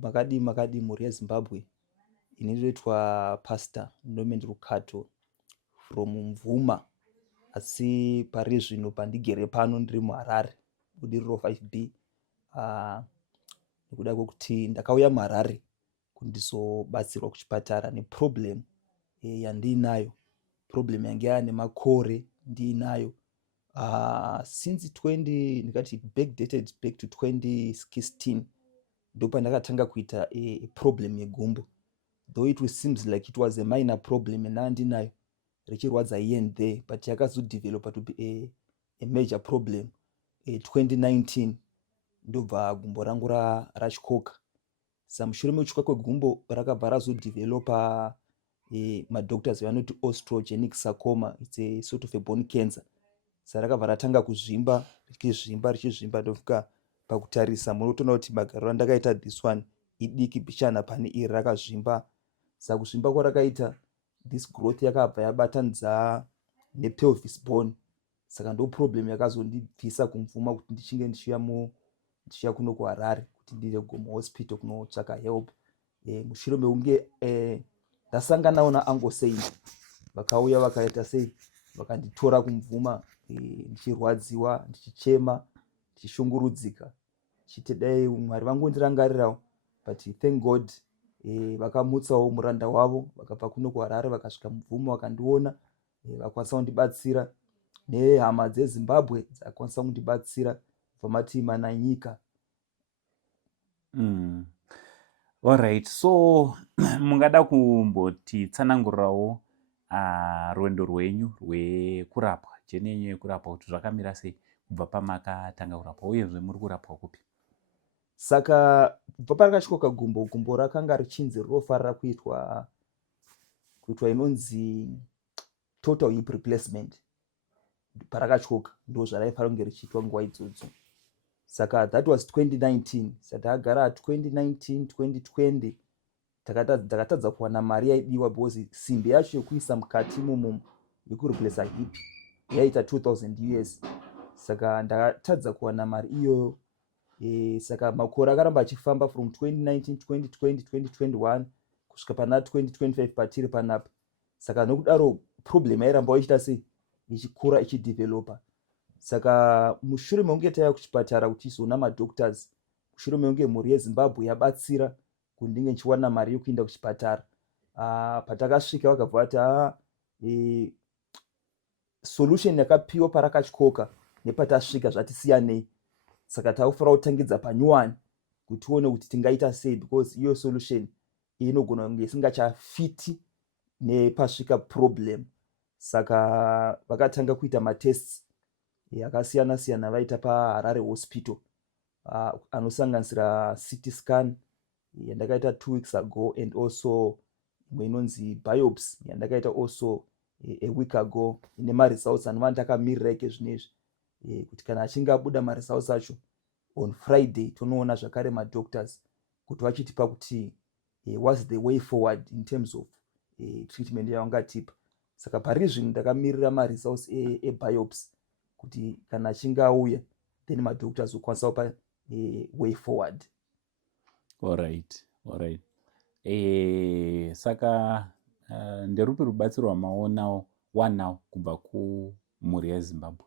Makadi mhuri yeZimbabwe inoitwa Pastor Norman Rukato from Mvuma, asi pari zvino pandigere pano ndiri muHarare budiriro 5B. Nekuda kwekuti ndakauya muHarare kundizobatsirwa kuchipatara neproblem yandiinayo, problem yange yaane makore ndiinayo since 20 ndikati backdated back to 2016 ndopandakatanga kuita a problem yegumbo, though it seems like it was a minor problem yandinayo richirwadza here and there, but yakazodevelopa to be a major problem. 2019 ndobva gumbo rangu rachikoka. Samushure mekuchikoka kwegumbo rakabva razodevelopa madoctors vanoti osteogenic sarcoma. It's a sort of a bone cancer. Sarakabva ratanga kuzvimba richizvimba ndofika pakutarisa munotoona kuti magariro andakaita this one idiki bichana pane iri rakazvimba. Saka kuzvimba kwarakaita, this growth yakabva yabatanidza nepelvis bone. Saka ndo problem yakazondibvisa kumvuma kuti ndichinge ndichiya kuno kuHarare kuti ndiri Gomo Hospital kunotsvaka help. Mushure mekunge ndasanganawo naAngoseini, vakauya vakaita sei, vakanditora kumvuma ndichirwadziwa, ndichichema, ndichishungurudzika, chiti dai Mwari vangondirangarirawo, but thank God vakamutsawo muranda wavo vakabva kuno kuHarare vakasvika Mvuma vakandiona, vakwanisa kundibatsira, nehama dzeZimbabwe dzakwanisa kundibatsira vamati mana nyika. Alright, so mungada kumbotitsanangurirawo rwendo rwenyu rwekurapwa, jeni yenyu yekurapwa kuti zvakamira sei kubva pamakatanga kurapwa, uyezve muri kurapwa kupi? Saka kubva parakatyoka gumbo rakanga richinzi rinofarira kuitwa inonzi total hip replacement. Parakatyoka ndo zvaraifanira kunge richiitwa nguva idzodzo. Saka that was 2019. Satagara 2019 2020 takatadza kuwana mari yaidiwa because simbi yacho yekuisa mukati imomo yekureplace hip yaita $2,000. Saka ndakatadza kuwana mari iyoyo. Saka makore akaramba achifamba from 2019 2020 2021 kusvika pana 2025 patiri panapa. Saka nokudaro problem yairamba ichiita sei ichikura ichidevelopa. Saka mushure mekunge tauya kuchipatara kuti tizoona madoctors, mushure mekunge mhuri yeZimbabwe yabatsira kuti ndinge ndichiwana mari yekuenda kuchipatara, patakasvika vakabva vati solution yakapiwa parakatyoka nepatasvika zvatisiyanei. Saka takufanira kutangidza panyuwani kuti tione kuti tingaita sei, because iyo solution inogona kunge isingachafiti nepasvika problem. Saka vakatanga kuita matests yakasiyana siyana vaita paHarare Hospital, anosanganisira CT scan yandakaita 2 weeks ago, and also imwe inonzi biopsy yandakaita also a week ago, ine maresults anova ndakamirira ike zvinezvi kuti kana achinge abuda maresults acho on Friday tonoona zvakare madoctors kuti vachitipa kuti what's the way forward in terms of treatment yavangatipa. Saka pari zvino ndakamirira maresults ebiopsy kuti kana achinge auya then madoctors okwanisa kupa way forward. Alright. Saka nderupi rubatsiro rwamaonawo kubva kumhuri yeZimbabwe?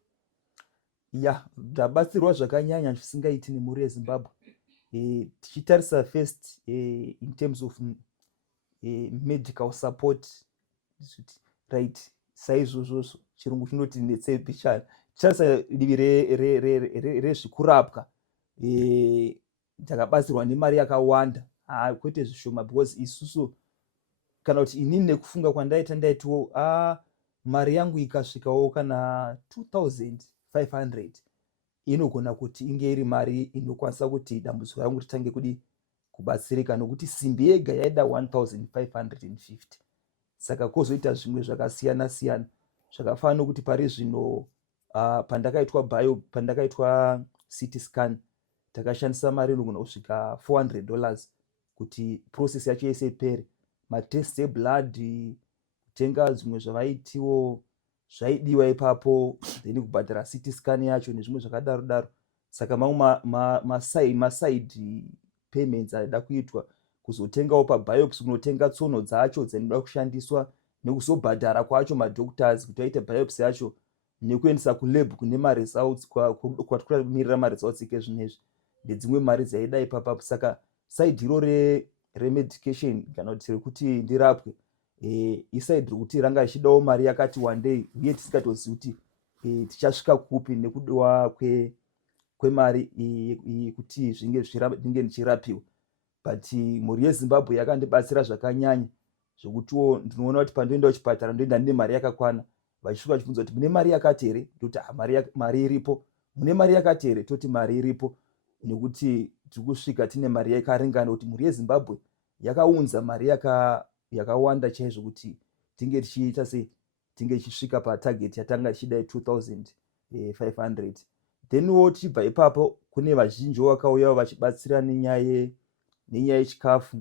Ndabatsirwa zvakanyanya zvisingaiti nemhuri yeZimbabwe. Tichitarisa first in terms of medical support, right, saizvozvo chirungu chinoti netsepichana tichitarisa divi rezvekurapwa, ndakabatsirwa nemari yakawanda, kwete zvishoma, because isusu kana kuti inini nekufunga kwandaita ndaitiwo mari yangu ikasvikawo kana 2,500 inogona kuti inge iri mari inokwanisa kuti dambudziko rangu ritange kudi kubatsirika, nokuti simbi yega yaida 1,550. Saka kozoita zvimwe zvakasiyana siyana zvakafanana nokuti pari zvino pandakaitwa CT scan takashandisa mari inogona kusvika $400 kuti process yacho yese ipere. Matest eblood, kutenga zvimwe zvavaitiwo zvaidiwa ipapo, then kubhadhara CT scan yacho nezvimwe zvakadaro daro. Saka mamwe maside payments aida kuitwa, kuzotengawo pabiopsy, kunotenga tsono dzacho dzinoda kushandiswa, nekuzobhadhara kwacho madoctors kuti aite biopsy yacho, nekuendesa kulab kune maresults kwatikumirira maresults ekezvinezvi, nedzimwe mari dzaida ipapapo. Saka side iro remedication kana kuti rekuti ndirapwe, isaidi rekuti ranga richidawo mari yakati wandei, uye tisikatozivi kuti tichasvika kupi nekudiwa kwemari kuti ndinge ndichirapiwa. But mhuri yeZimbabwe yakandibatsira zvakanyanya zvekutiwo ndinoona kuti pandoenda kuchipatara ndoenda ndine mari yakakwana. Vachisvika vachibvunza kuti mune mari yakati here, toti mari iripo. Mune mari yakati here, toti mari iripo, nekuti tiri kusvika tine mari yakaringana, kuti mhuri yeZimbabwe yakaunza mari yakawanda chaizvo kuti tinge tichiita sei, tinge tichisvika patarget yatanga tichida 2500. Thenwo tichibva ipapo kune vazhinji vakauyawo vachibatsira nenyaya yechikafu,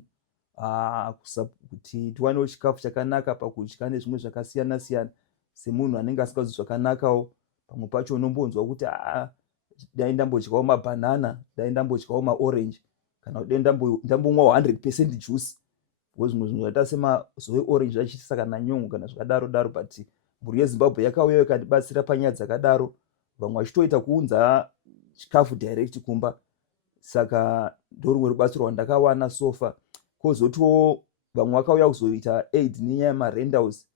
kuti tiwanewo chikafu chakanaka pakudya nezvimwe zvakasiyana siyana. Semunhu anenge asinganzwi zvakanakawo, pamwe pacho unombonzwa kuti dai ndambodyawo mabhanana, dai ndambodyawo maorange, kana kuti ndambomwawo 100% juice, zvimwe zvinhu zvakaita semazoe orange achiita saka nanyongo kana zvakadaro daro. But mhuri yeZimbabwe yakauya ikandibatsira panyaya dzakadaro, vamwe vachitoita kuunza chikafu direct kumba. Saka ndorumwe rubatsiro rwandakawana sofa. Kwozotiwo vamwe vakauya kuzoita aid nenyaya yemarentals,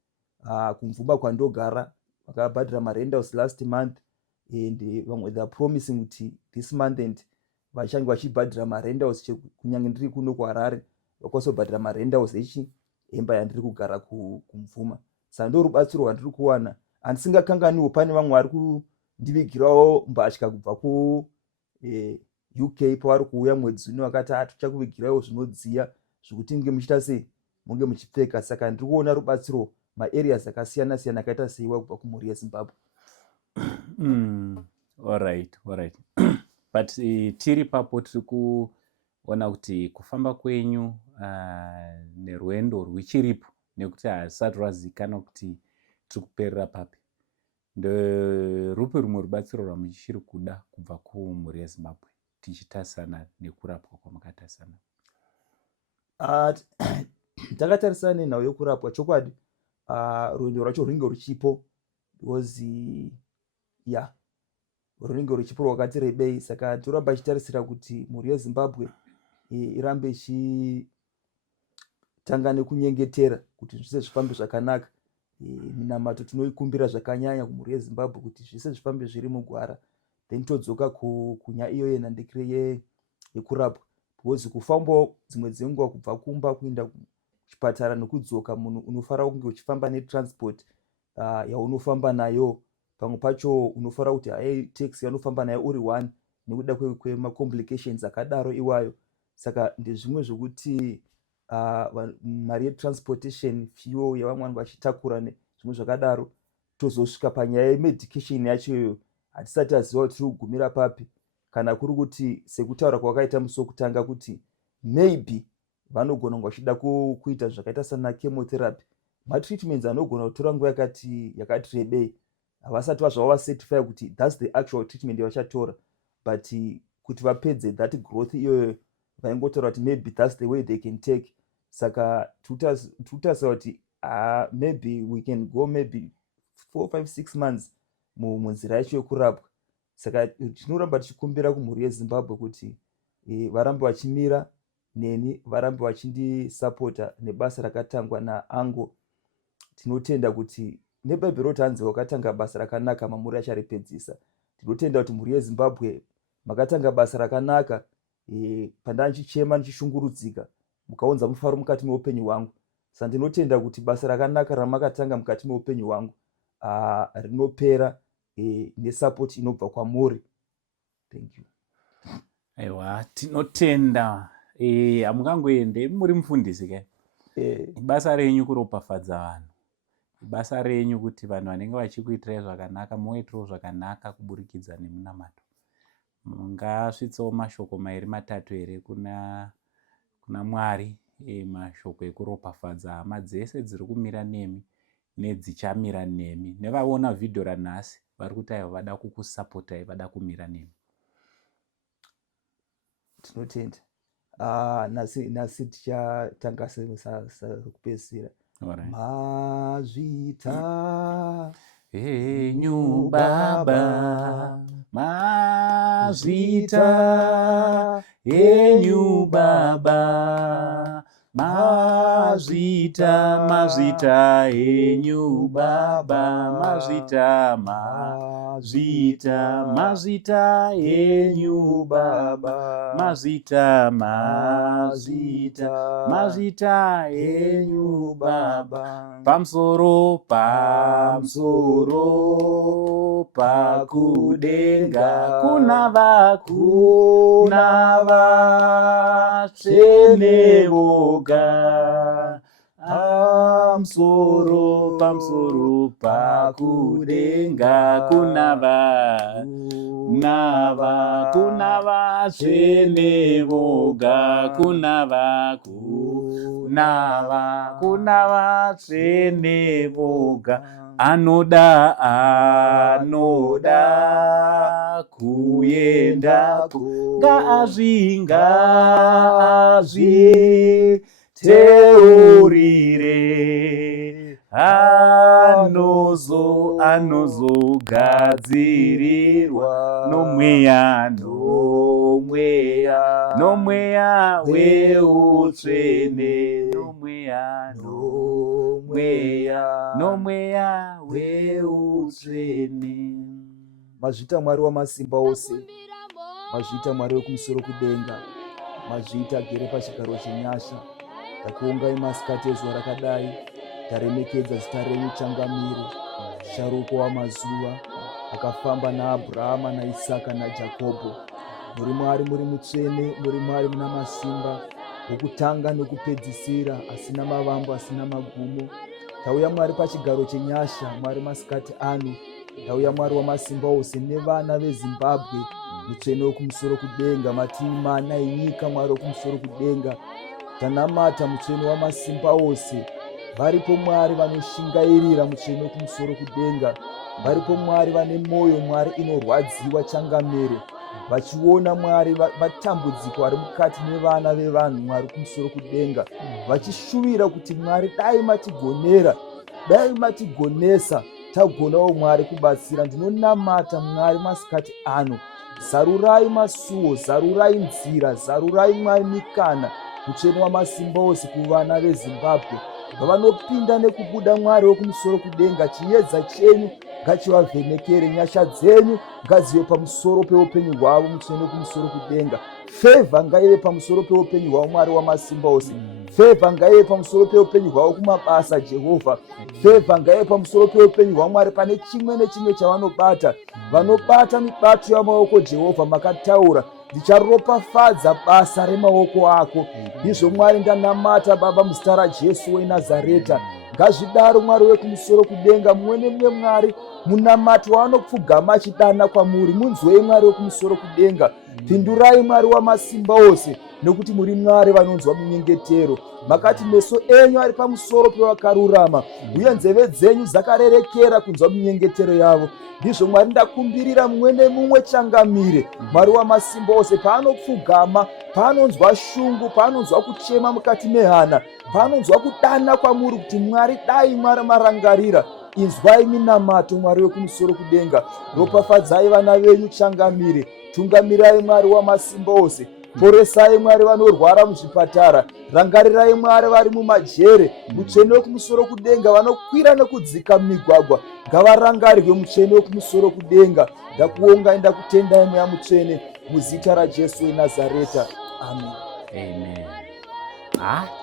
kumvumba kwandogara vakabhadhira marentals last month, and vamwe they are promising kuti this month end vachange vachibhadhira marentals, kunyange ndiri kuno kuHarare vakwasobhadhira marentals emba yandiri kugara kumvuma. Saka ndo rubatsiro rwandiri kuwana. Handisingakanganiwo, pane vamwe vari kundivigirawo mbatya kubva UK pavari kuuya mwedzi uno, vakati tichakuvigiraiwo zvinodziya zvokuti munge muchiita sei, munge muchipfeka. Saka ndiri kuona rubatsiro maareas akasiyana siyana akaita seiwa kubva kumhuri yeZimbabwe. Alright. But tiri papo tiri kuona kuti kufamba kwenyu nerwendo rwichiripo, nekuti hazvisati rwazivikanwa kuti tiri kuperera papi. Nderupi rumwe rubatsiro rwamuchiri kuda kubva kumhuri yeZimbabwe tichitarisana nekurapwa kwamakatasana? Takatarisana nenhau yekurapwa, chokwadi rwendo rwacho runenge ruchipo, because runenge ruchipo rwakati rebei. Saka toramba ichitarisira kuti mhuri yeZimbabwe irambe ichitanga nekunyengetera kuti zvise zvifambe zvakanaka. Minamato tinoikumbira zvakanyanya kumhuri yeZimbabwe kuti zvise zvifambe zviri mugwara, then todzoka kunyaya iyo yenhandikire yekurapwa. Because kufambawo dzimwe dzenguva kubva kumba kuenda kuchipatara nekudzoka, munhu unofanira kunge uchifamba netransport yaunofamba nayo. Pamwe pacho unofanira kuti taxi yanofamba nayo uri one, nekuda kwemacomplications akadaro iwayo. Saka ndezvimwe zvokuti mari yetransportation, fuel yavamwe vanhu vachitakura nezvimwe zvakadaro. Tozosvika panyaya yemedication yacho iyoyo, hatisati taziva kuti tiri kugumira papi, kana kuri kuti sekutaura kwakaita musi wokutanga kuti maybe vanogona kunge vachida kuita zvakaita sana chemotherapy, matreatments anogona kutora nguva yakati rebei. Havasati vazvava vacertify kuti that's the actual treatment yavachatora, but kuti vapedze that growth iyoyo vaingotaura kuti maybe that's the way they can take. Saka tikutarisa kuti maybe we can go maybe 4, 5, 6 months munzira yacho yekurapwa. Saka tinoramba tichikumbira kumhuri yeZimbabwe kuti varambe vachimira neni, varambe vachindisapota nebasa rakatangwa naAngo. Tinotenda kuti nebhaibheri roti hanzi wakatanga basa rakanaka mamuri acharipedzisa. Tinotenda kuti mhuri yeZimbabwe makatanga basa rakanaka. Pandanga ndichichema ndichishungurudzika, mukaunza mufaro mukati meupenyu hwangu. Saka ndinotenda kuti basa rakanaka ramakatanga mukati meupenyu hwangu rinopera nesapoti inobva kwamuri. Thank you. Aiwa, tinotenda. Hamungangoende muri mufundisi ke? Basa renyu kuropafadza vanhu. Basa renyu kuti vanhu vanenge vachikuitirai zvakanaka muitirawo zvakanaka kuburikidza nemunamato. Mungasvitsawo mashoko mairi matatu here kuna Mwari, mashoko ekuropafadza hama dzese dziri kumira nemi nedzichamira nemi, nevaiona vhidhio ranhasi vari kuti aiva vada kukusapotai, vada kumira nemi. Tinotenda. Nhasi tichatanga kupedzisira. Alright. Mazvita enyu Baba, mazvita enyu Baba, mazvita, mazvita enyu Baba, mazvita, mazvita, mazvita enyu Baba, mazvita, mazvita, mazvita enyu Baba, pamusoro, pamusoro pakudenga kuna vatsvene voga. Pamusoro, pamusoro pakudenga kuna vatsvene voga, kuna vatsvene voga. Anoda kuendako, ngazviteurire, anozogadzirirwa nomweya weutsvene, nomweya weutsvene. Mazvita Mwari wamasimba ose, mazvita Mwari wekumusoro kudenga, mazvita agere pachigaro chenyasha. Takuongai masikati ezuva rakadai, taremekedza zita renyu changamire, sharuko wamazuva akafamba naAbhurahama naIsaka naJakobho. Muri Mwari, muri mutsvene, muri Mwari muna masimba, wokutanga nokupedzisira, asina mavambo, asina magumo. Tauya Mwari pachigaro chenyasha, Mwari masikati ano. Tauya Mwari wamasimba ose nevana veZimbabwe, mutsvene wekumusoro kudenga, mativi mana enyika, Mwari wekumusoro kudenga. Tanamata mutsvene wamasimba ose. Varipo Mwari vanoshingairira mutsvene wekumusoro kudenga. Varipo Mwari vane mwoyo, Mwari inorwadziwa changamere, vachiona Mwari matambudziko ari mukati nevana vevanhu, Mwari kumusoro kudenga, vachishuvira kuti Mwari dai matigonera, dai matigonesa, tagonawo Mwari kubatsira. Ndinonamata Mwari masikati ano. Zarurai masuo, zarurai nzira, zarurai Mwari mikana, mutsvene wamasimba ose kuvana veZimbabwe vavanopinda nekubuda, Mwari wekumusoro kudenga. Chiedza chenyu ngachivavhenekere, nyasha dzenyu ngadzive pamusoro peupenyu hwavo, mutsvene wekumusoro kudenga. Fevha ngaive pamusoro peupenyu hwavo, Mwari wamasimba ose. Fevha ngaive pamusoro peupenyu hwavo kumabasa, Jehovha. Fevha ngaive pamusoro peupenyu hwavo, Mwari, pane chimwe nechimwe chavanobata. Vanobata mibato yamaoko, Jehovha, makataura ndicharopafadza basa remaoko ako. Ndizvo Mwari ndanamata Baba muzita raJesu weNazareta. Ngazvidaro Mwari wekumusoro kudenga, mumwe nemumwe Mwari munamati waanopfugama achidana kwamuri. Munzwei Mwari wekumusoro kudenga, pindurai Mwari wamasimba ose, nokuti muri Mwari vanonzwa munyengetero. Makati meso enyu ari pamusoro pevakarurama, uye nzeve dzenyu dzakarerekera kunzwa munyengetero yavo. Ndizvo Mwari ndakumbirira mumwe nemumwe changamire, Mwari wamasimba ose, paanopfugama, paanonzwa shungu, paanonzwa kuchema mukati mehana, paanonzwa kudana kwamuri kuti Mwari dai Mwari marangarira. Inzwai minamato, Mwari wekumusoro kudenga. Ropafadzai vana venyu changamire. Tungamirai Mwari wamasimba ose. Poresai Mwari vanorwara muzvipatara. Rangarirai Mwari vari mumajere. Mutsvene wekumusoro kudenga vanokwira nekudzika mumigwagwa, ngavarangarirwe mutsvene wekumusoro kudenga. Ndakuongai, ndakutendai mweya mutsvene, muzita raJesu weNazareta. Amen. Amen.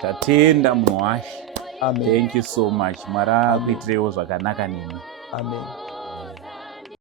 Tatenda munhu waShe. Amen. Thank you so much. Mwari akuitirewo zvakanaka nemi. Amen.